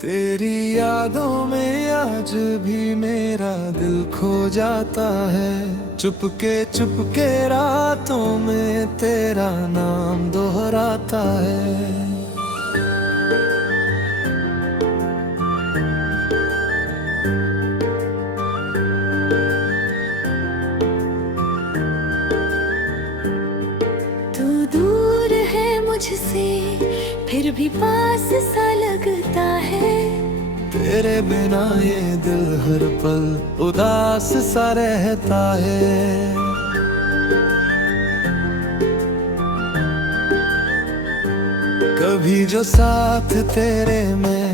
तेरी यादों में आज भी मेरा दिल खो जाता है। चुपके रातों में तेरा नाम दोहराता है। तू दूर है मुझसे फिर भी पास सा लगता है। तेरे बिना ये दिल हर पल उदास सा रहता है। कभी जो साथ तेरे मैं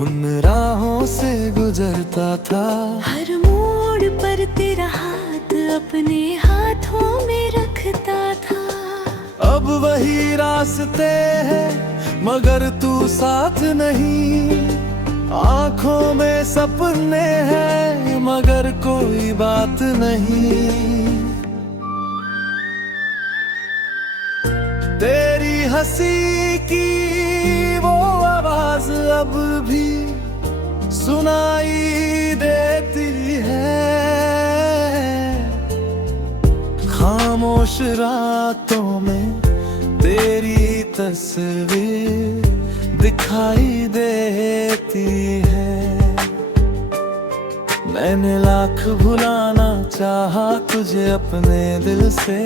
उन राहों से गुजरता था। हर मोड़ पर तेरा हाथ अपने हाथों में रखता था। अब वही रास्ते हैं मगर तू साथ नहीं। आँखों में सपने हैं मगर कोई बात नहीं। तेरी हंसी की वो आवाज अब भी सुनाई देती है। खामोश रातों में तेरी तस्वीर दिखाई देती है। मैंने लाख भुलाना चाहा तुझे अपने दिल से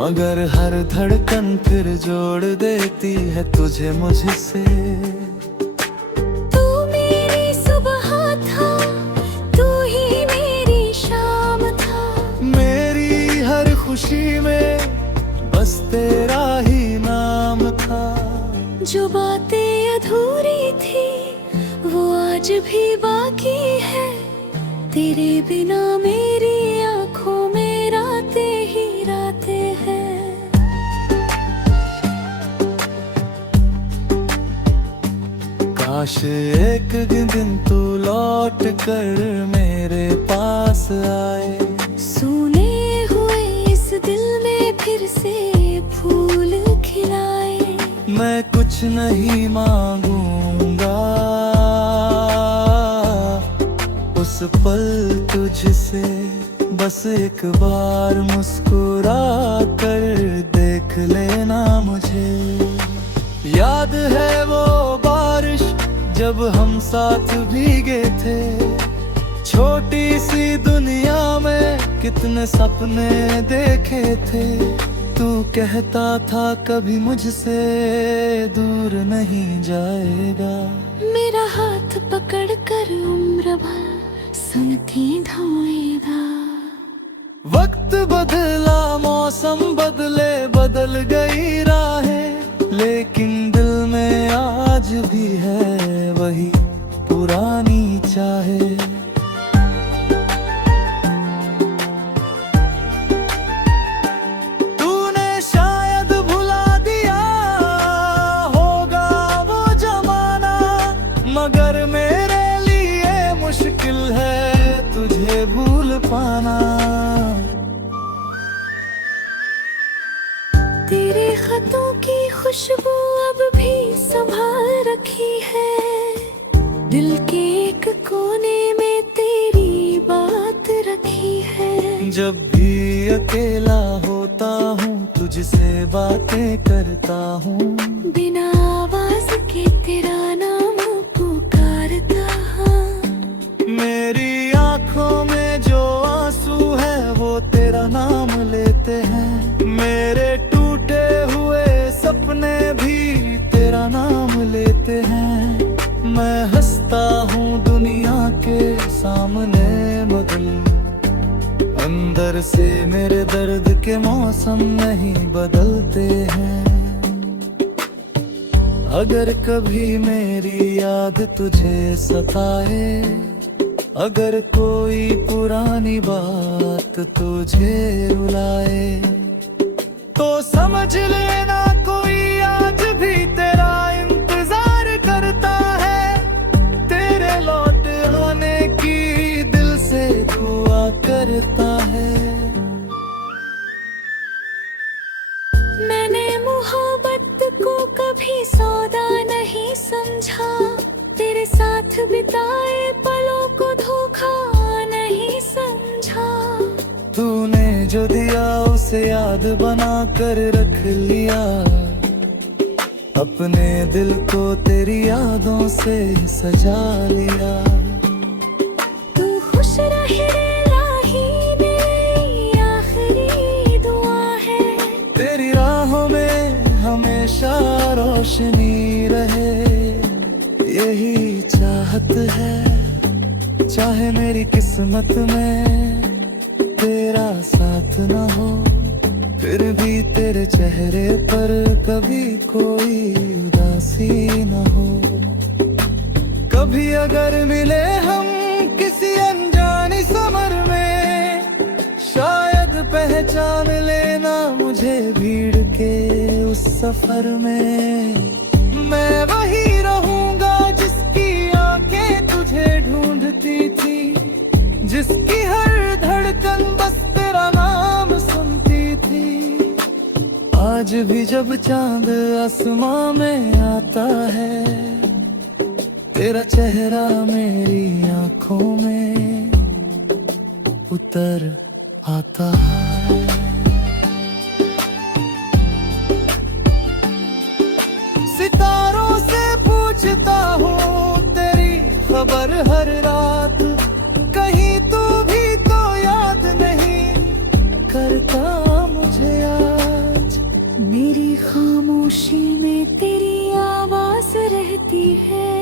मगर हर धड़कन फिर जोड़ देती है तुझे मुझसे। तू मेरी सुबह था तू ही मेरी शाम था। मेरी हर खुशी में बस तेरा ही नाम था। जो बातें अधूरी थी वो आज भी बाकी है। तेरे बिना मेरी आंखों में रातें ही रातें हैं। काश एक दिन तू लौट कर मेरे पास आए। सुने हुए इस दिल में फिर से फूल खिलाए। मैं कुछ नहीं मांगूंगा उस पल तुझसे। बस एक बार मुस्कुरा कर देख लेना मुझे। याद है वो बारिश जब हम साथ भीगे थे। छोटी सी दुनिया में कितने सपने देखे थे। तू कहता था कभी मुझसे दूर नहीं जाएगा। मेरा हाथ पकड़ कर उम्र भर सुनती धोएगा। वक्त बदला मौसम बदले बदल गई राहें लेकिन दिल में आज भी है वही पुरानी चाहे। तूने शायद भुला दिया होगा वो जमाना मगर मेरे लिए मुश्किल है तुझे भूल पाना। तेरे खतों की खुशबू अब भी संभाल रखी है। दिल के एक कोने में तेरी बात रखी है। जब भी अकेला होता हूँ तुझसे बातें करता हूँ। बिना आवाज के तेरा नाम पुकारता हूँ। मेरी आँखों में जो आंसू है वो तेरा नाम लेते हैं। मेरे टूटे हुए सपने भी तेरा नाम लेते हैं। मैं हंसता हूँ दुनिया के सामने मगर अंदर से मेरे दर्द के मौसम नहीं बदलते हैं। अगर कभी मेरी याद तुझे सताए अगर कोई पुरानी बात तुझे रुलाए तो समझ लेना कोई आज भी तेरा इंतजार करता है। तेरे लौट आने की दिल से दुआ करता है। मैंने मोहब्बत को कभी सौदा नहीं समझा, तेरे साथ बिताए पलों को धोखा नहीं समझा। तूने जो दिया उसे याद बना कर रख लिया, अपने दिल को तेरी यादों से सजा लिया। तू खुश रहे इलाही, मेरी आखिरी दुआ है। तेरी राहों में हमेशा रोशनी रहे, यही चाहत है। चाहे मेरी किस्मत में तेरा साथ न हो, फिर भी तेरे चेहरे पर कभी कोई उदासी न हो। कभी अगर मिले हम किसी अनजानी समर में, शायद पहचान लेना मुझे भीड़ के उस सफर में। मैं वही रहूंगा जिसकी आंखें तुझे ढूंढती थी, जिसकी हर धड़कन बस तेरा नाम सुनती थी। आज भी जब चांद आसमां में आता है, तेरा चेहरा मेरी आंखों में उतर आता है। सितारों से पूछता हूँ तेरी खबर हर रात, कहीं तू भी तो याद नहीं करता मुझे आज। मेरी खामोशी में तेरी आवाज रहती है,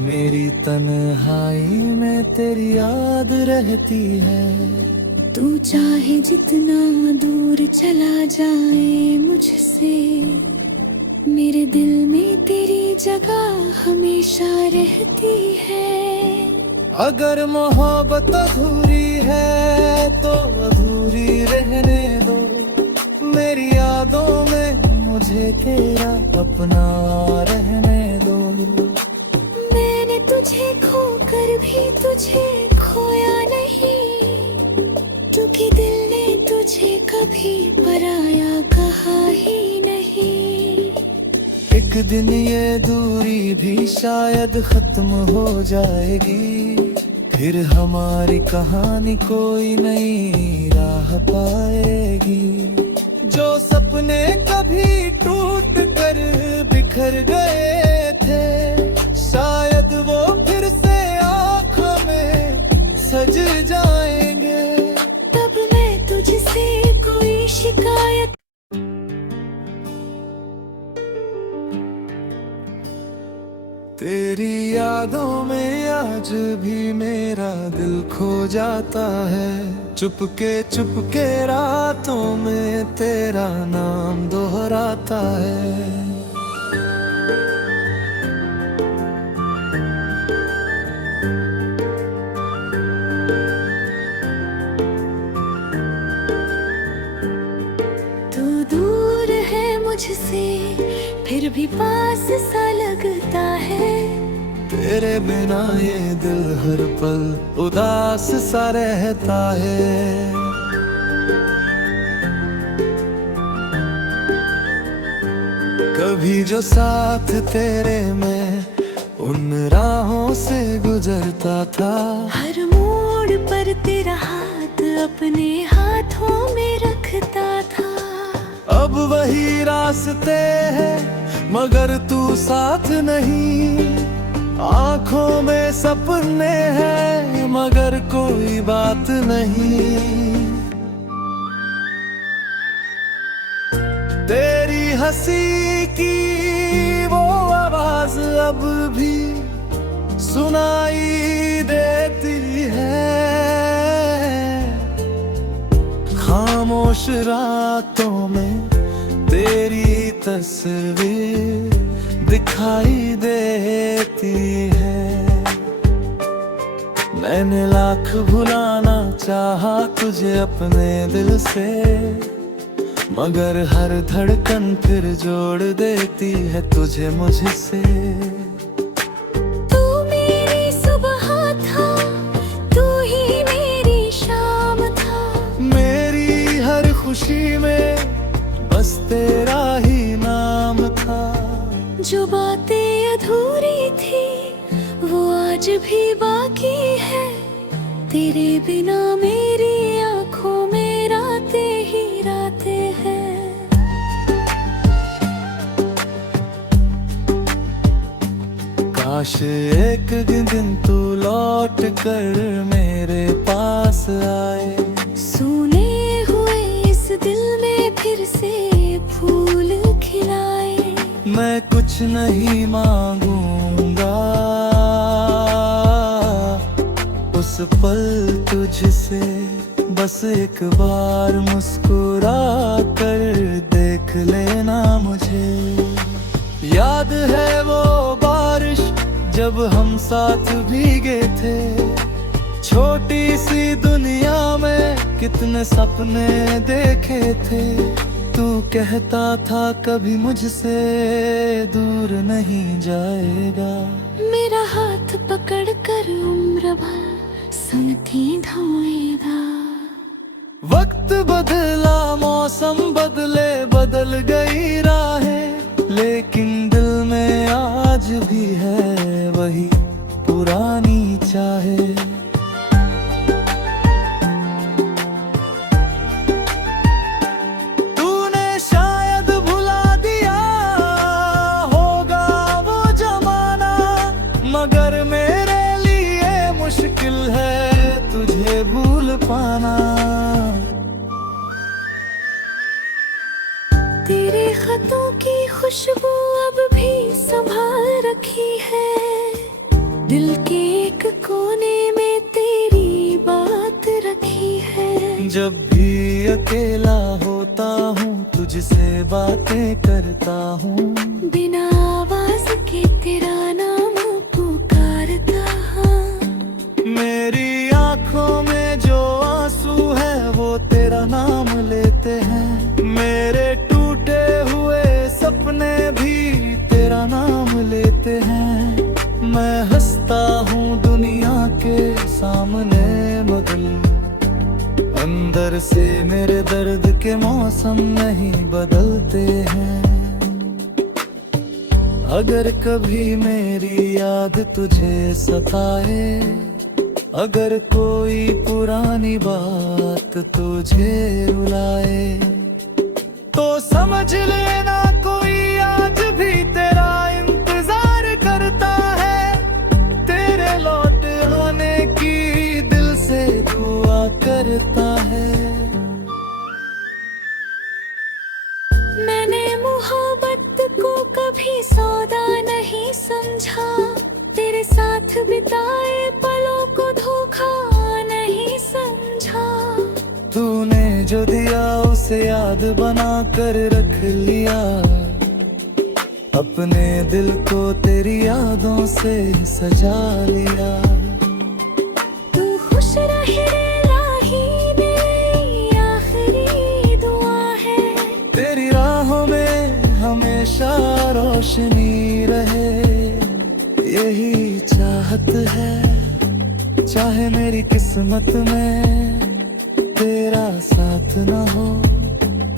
मेरी तन्हाई में तेरी याद रहती है। तू चाहे जितना दूर चला जाए मुझसे, मेरे दिल में तेरी जगह हमेशा रहती है। अगर मोहब्बत अधूरी है तो अधूरी रहने दो, मेरी यादों में मुझे तेरा अपना रहने दो। मैंने तुझे खोकर भी तुझे खोया नहीं, क्योंकि दिल ने तुझे कभी पराया कहा ही नहीं। एक दिन ये दूरी भी शायद खत्म हो जाएगी, फिर हमारी कहानी कोई नई राह पाएगी। जो सपने कभी टूट कर बिखर गए थे, शायद वो फिर से आँखों में सज जाएंगे। तब मैं तुझसे कोई शिकायत तेरी यादों में आज भी मेरा दिल खो जाता है, चुपके चुपके रातों में तेरा नाम दोहराता है। तू दूर है मुझसे, फिर भी पास सा लगता है। तेरे बिना ये दिल हर पल उदास सा रहता है। कभी जो साथ तेरे मैं उन राहों से गुजरता था, हर मोड़ पर तेरा हाथ अपने हाथों में रखता था। अब वही रास्ते हैं मगर तू साथ नहीं, आंखों में सपने हैं मगर कोई बात नहीं। तेरी हंसी की वो आवाज अब भी सुनाई देती है, खामोश रातों में तेरी तस्वीर दिखाई देती है। मैंने लाख भुलाना चाहा तुझे अपने दिल से, मगर हर धड़कन फिर जोड़ देती है तुझे मुझसे। तू मेरी सुबह था, तू ही मेरी शाम था, मेरी हर खुशी में बस तेरा ही नाम जो बातें अधूरी थी वो आज भी बाकी है। तेरे बिना मेरी आंखों में रातें ही रातें हैं। काश एक दिन तू लौट कर मेरे पास आए, सोने हुए इस दिल में फिर से फूल खिलाए। मैं कुछ नहीं मांगूंगा उस पल तुझसे, बस एक बार मुस्कुरा कर देख लेना मुझे। याद है वो बारिश जब हम साथ भीगे थे, छोटी सी दुनिया में कितने सपने देखे थे। तू कहता था कभी मुझसे दूर नहीं जाएगा, मेरा हाथ पकड़ कर उम्र भर सुनती धोएगा। वक्त बदला, मौसम बदले, बदल गई राहें, लेकिन दिल में आज भी है वही पुरानी चाहे। तूने शायद भुला दिया होगा वो जमाना, मगर मेरे लिए मुश्किल है तुझे भूल पाना। तेरे खतों की खुशबू अब भी संभाल रखी है। दिल के एक कोने में तेरी बात रखी है। जब भी अकेला होता हूँ तुझसे बातें करता हूँ, बिना आवाज के तेरा नाम पुकारता हूँ। मेरी आंखों में जो आंसू है वो तेरा नाम लेते हैं। मेरे टूटे हुए सपने भी तेरा नाम लेते हैं। मैं हंसता हूँ दुनिया के सामने मगर अंदर से मेरे दर्द के मौसम नहीं बदलते हैं। अगर कभी मेरी याद तुझे सताए, अगर कोई पुरानी बात तुझे रुलाए, तो समझ लेना कोई आज भी तेरा इंतजार करता है। तेरे लौट आने की दिल से दुआ करता है। मैंने मोहब्बत को कभी सौदा नहीं समझा, तेरे साथ बिताए पलों को धोखा नहीं समझा। तूने जो दिया उसे याद बना कर रख लिया, अपने दिल को तेरी यादों से सजा लिया। तू खुश रहे राही मेरी आखिरी दुआ है। तेरी राहों में हमेशा रोशनी रहे, यही चाहत है। चाहे मेरी किस्मत में तेरा साथ न हो,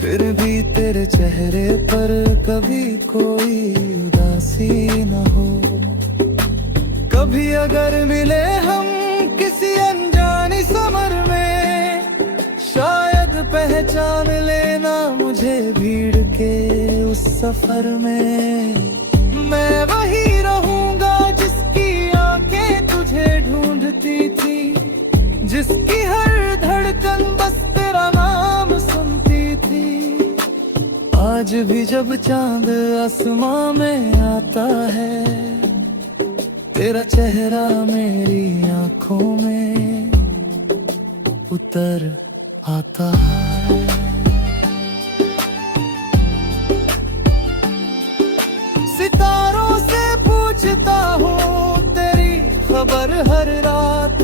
फिर भी तेरे चेहरे पर कभी कोई उदासी न हो। कभी अगर मिले हम किसी अनजानी समर में, शायद पहचान लेना मुझे भीड़ के उस सफर में। मैं वही रहूंगा जिसकी आंखें तुझे ढूंढती थी, जिसकी हर धड़कन बस तेरा नाम सुनती थी। आज भी जब चांद आसमां में आता है, तेरा चेहरा मेरी आंखों में उतर आता है। सितारों से पूछता हूँ तेरी खबर हर रात,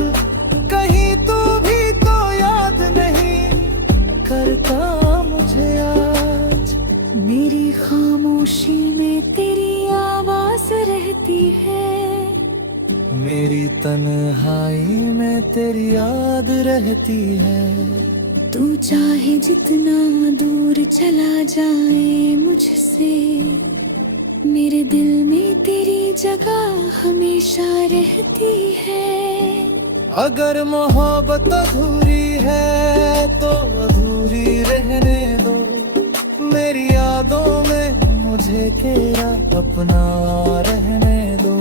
कहीं तू भी तो याद नहीं करता मुझे आज। मेरी खामोशी में तेरी आवाज रहती है, मेरी तन्हाई में तेरी याद रहती है। तू चाहे जितना दूर चला जाए मुझसे, मेरे दिल में तेरी जगह हमेशा रहती है। अगर मोहब्बत अधूरी है तो अधूरी रहने दो, मेरी यादों में मुझे तेरा अपना रहने दो।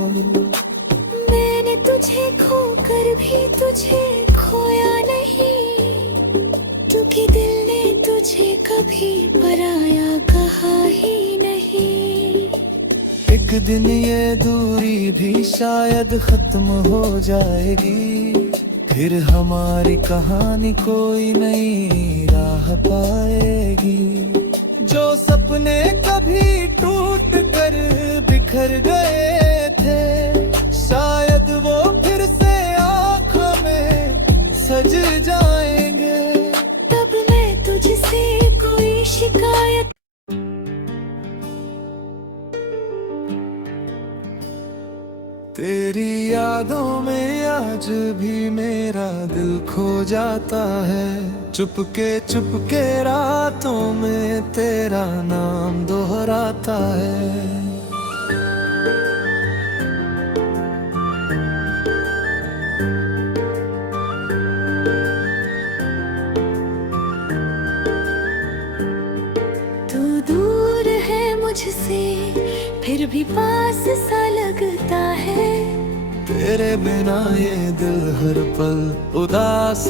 मैंने तुझे खोकर भी तुझे खोया नहीं, क्योंकि दिल ने तुझे कभी पराया कहा ही नहीं। एक दिन ये दूरी भी शायद खत्म हो जाएगी, फिर हमारी कहानी कोई नई राह पाएगी। जो सपने कभी टूट कर बिखर गए थे, शायद वो फिर से आँखों में सज जाएंगे। तब मैं तुझसे कोई शिकायत तेरी यादों में आज भी मेरा दिल खो जाता है, चुपके चुपके रातों में तेरा नाम दोहराता है। तू दूर है मुझसे फिर भी पास सा लगता है। तेरे बिना ये दिल हर पल उदास